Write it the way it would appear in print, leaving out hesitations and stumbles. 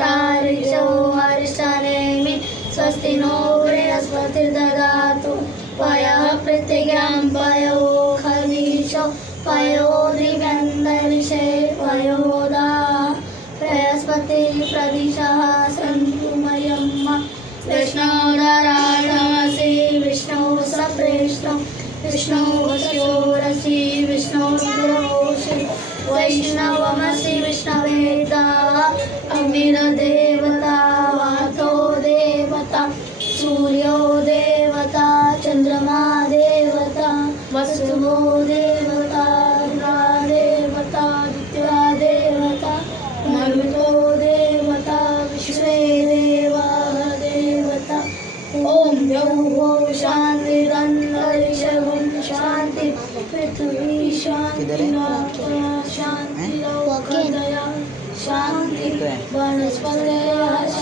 सारिषो हर्षनेमि स्वस्ति नो बृहस्पतिर्ददातु पयः पृथिव्यां पयो खगीशो पयो दिव्यन्तरिक्षे पयोदा बृहस्पति प्रदिशः सन्तु मह्यं विष्णोराराणमसि विष्णु सप्रेष्णो विष्णु शिरोरसि विष्णु रुद्रोषि वैष्णवमसि विष्णवेदा अग्निर्देवता वातो देवता सूर्यो देवता चन्द्रमा देवता वसुवो देवता रुद्रा देवता दित्या देवता मरुतो देवता विश्वे देवा देवता ओम द्यौः शान्तिरन्तरिक्षं शान्ति पृथ्वी शान्ति शान्ति लोकदया शान्ति वनस्पतयः